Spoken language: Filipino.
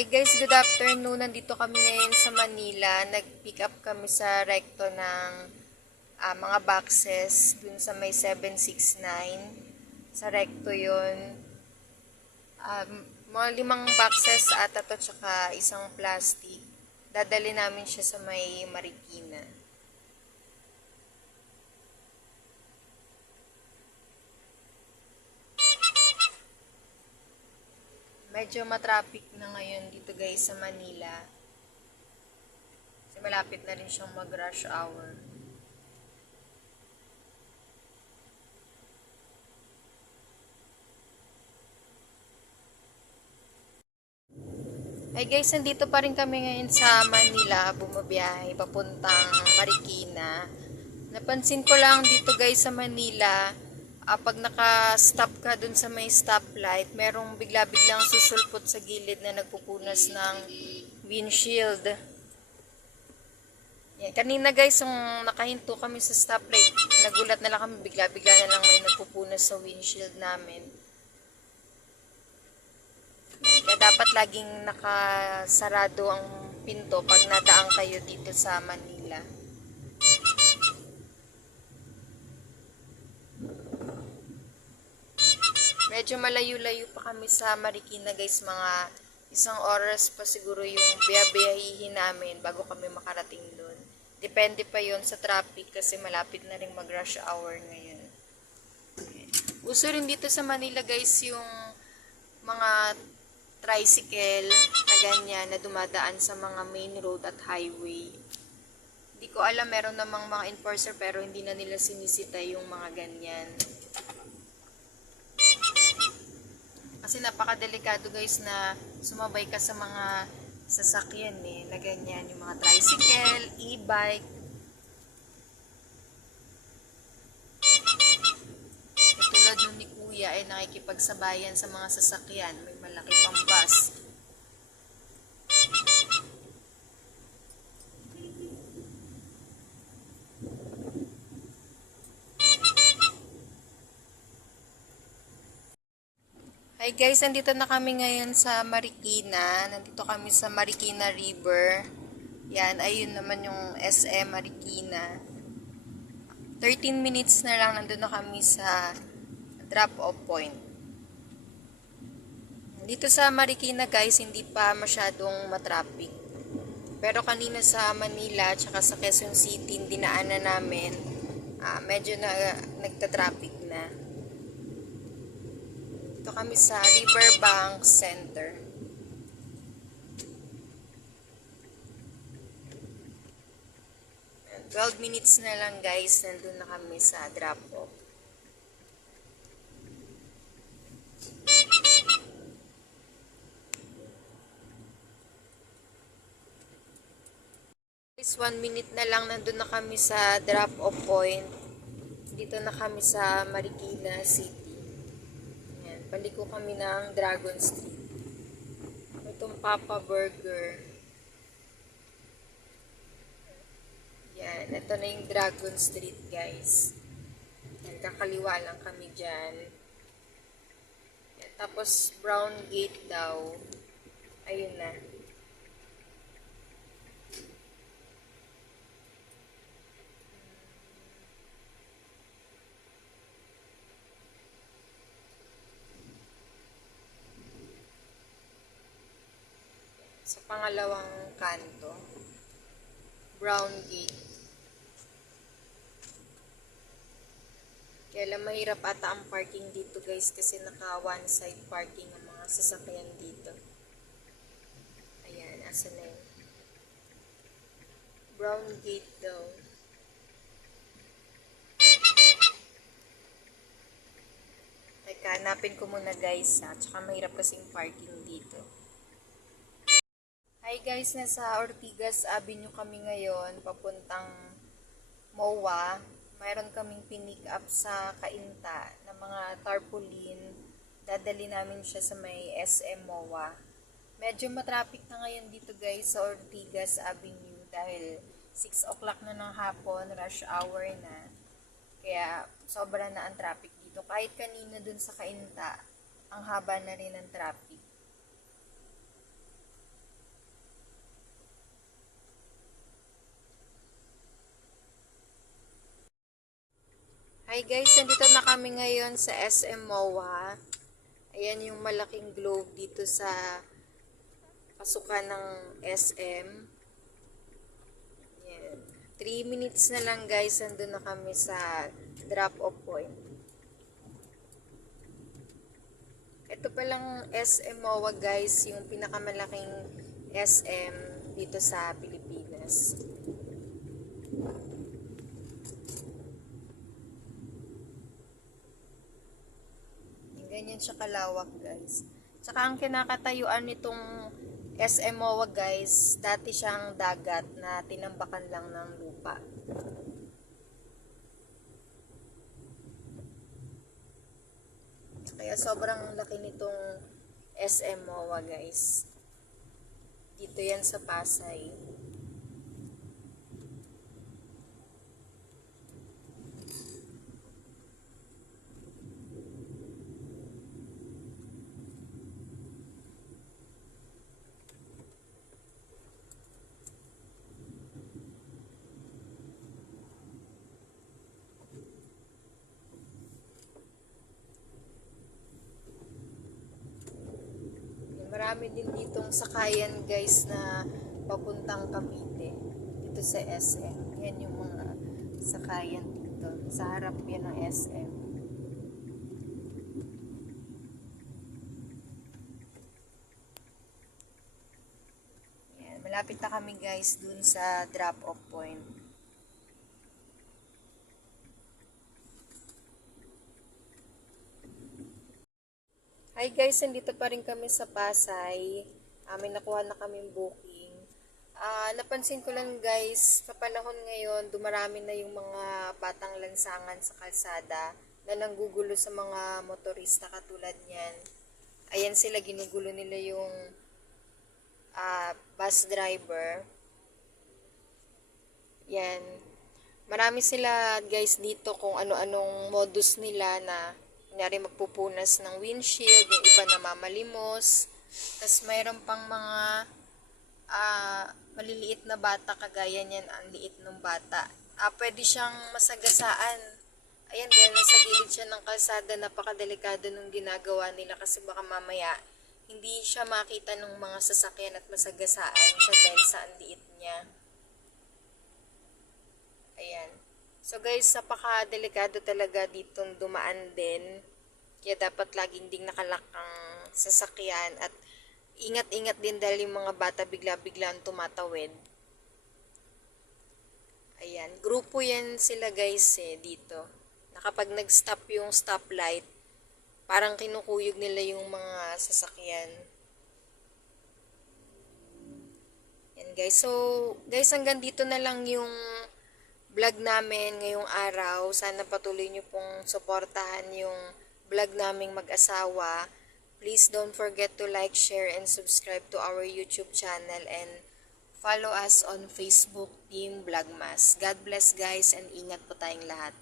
Hi guys, good afternoon. Nandito kami ngayon sa Manila. Nag-pick up kami sa Recto ng mga boxes dun sa may 769. Sa Recto yun. Mga 5 boxes at ito tsaka isang plastic. Dadali namin siya sa may Marikina. Medyo matraffic na ngayon dito guys sa Manila. Kasi malapit na rin siyang mag-rush hour. Hi guys, nandito pa rin kami ngayon sa Manila, bumabiyahe papuntang Marikina. Napansin ko lang dito guys sa Manila, pag naka-stop ka dun sa may stoplight, merong bigla-biglang susulpot sa gilid na nagpupunas ng windshield. Yan. Kanina guys, yung nakahinto kami sa stoplight, nagulat na lang kami, bigla-bigla na lang may nagpupunas sa windshield namin. Kaya dapat laging nakasarado ang pinto pag nadaan kayo dito sa Manila. Medyo malayo-layo pa kami sa Marikina guys, mga 1 oras pa siguro yung biyabiyahihin namin bago kami makarating doon. Depende pa yon sa traffic kasi malapit na rin mag-rush hour ngayon. Uso rin dito sa Manila guys yung mga tricycle na ganyan na dumadaan sa mga main road at highway. Hindi ko alam, meron namang mga enforcer pero hindi na nila sinisita yung mga ganyan. Kasi napakadelikado guys na sumabay ka sa mga sasakyan na ganyan, yung mga tricycle, e-bike. Katulad nung ni Kuya ay nakikipagsabayan sa mga sasakyan, may malaki pang bus. Hi guys, nandito na kami ngayon sa Marikina. Nandito kami sa Marikina River. Yan, ayun naman yung SM Marikina. 13 minutes na lang nandun na kami sa drop-off point. Dito sa Marikina guys, hindi pa masyadong matraffic. Pero kanina sa Manila, tsaka sa Quezon City, dinaanan namin, medyo nagta-traffic na. Dito kami sa Riverbank Center. And 12 minutes na lang guys, nandun na kami sa drop-off. Guys, 1 minute na lang nandun na kami sa drop-off point. Dito na kami sa Marikina City. Paliko kami ng Dragon Street. Itong Papa Burger. Yan. Ito na yung Dragon Street, guys. Kakaliwa lang kami dyan. Yan. Tapos, Brown Gate daw. Ayun na. Sa pangalawang kanto, Brown Gate. Kaya lang mahirap ata ang parking dito guys kasi naka one side parking ang mga sasakyan dito. Ayan, asa na yun? Brown Gate daw. Teka, hanapin ko muna guys tsaka mahirap kasing parking dito. Hi guys, nasa Ortigas Avenue kami ngayon, papuntang MOA. Mayroon kaming pinick up sa Kainta ng mga tarpaulin. Dadali namin siya sa may SM MOA. Medyo matraffic na ngayon dito guys sa Ortigas Avenue dahil 6 o'clock na ng hapon, rush hour na. Kaya sobra na ang traffic dito. Kahit kanina dun sa Kainta, ang haba na rin ng traffic. Hi guys, nandito na kami ngayon sa SM MOA. Ayan yung malaking globe dito sa pasukan ng SM. Ayan. 3 minutes na lang guys, nandun na kami sa drop-off point. Ito palang SM MOA guys, yung pinakamalaking SM dito sa Pilipinas. Ganyan siya kalawak guys. Tsaka ang kinakatayuan nitong SM MOA guys, dati siyang dagat na tinambakan lang ng lupa. Kaya sobrang laki nitong SM MOA guys. Dito yan sa Pasay. Marami din ditong sakayan guys na papuntang Cavite dito sa SM. Yan yung mga sakayan dito. Sa harap yan ng SM. Yan, malapit na kami guys dun sa drop-off point. Hi guys, nandito pa rin kami sa Pasay. May nakuha na kaming booking. Napansin ko lang guys, sa panahon ngayon, dumarami na yung mga batang lansangan sa kalsada na nanggugulo sa mga motorista katulad niyan. Ayan sila, ginugulo nila yung bus driver. Yan. Marami sila guys dito kung ano-anong modus nila na kunyari magpupunas ng windshield, yung iba namamalimos. Tapos mayroon pang mga maliliit na bata, kagaya niyan, ang liit ng bata. Pwede siyang masagasaan. Ayan, dahil nasa gilid siya ng kalsada, napakadelikado nung ginagawa nila kasi baka mamaya hindi siya makita ng mga sasakyan at masagasaan siya dahil sa ang liit niya. Ayan. So guys, napaka-delikado talaga ditong dumaan din. Kaya dapat laging ding nakalak ang sasakyan at ingat-ingat din dahil yung mga bata bigla-biglaan tumatawid. Ayan, grupo yan sila guys dito. Na kapag nag-stop yung stoplight, parang kinukuyog nila yung mga sasakyan. Yan guys. So, guys, hanggang dito na lang yung vlog namin ngayong araw. Sana patuloy nyo pong suportahan yung vlog naming mag-asawa. Please don't forget to like, share, and subscribe to our YouTube channel and follow us on Facebook, Team Vlogmas. God bless guys and ingat po tayong lahat.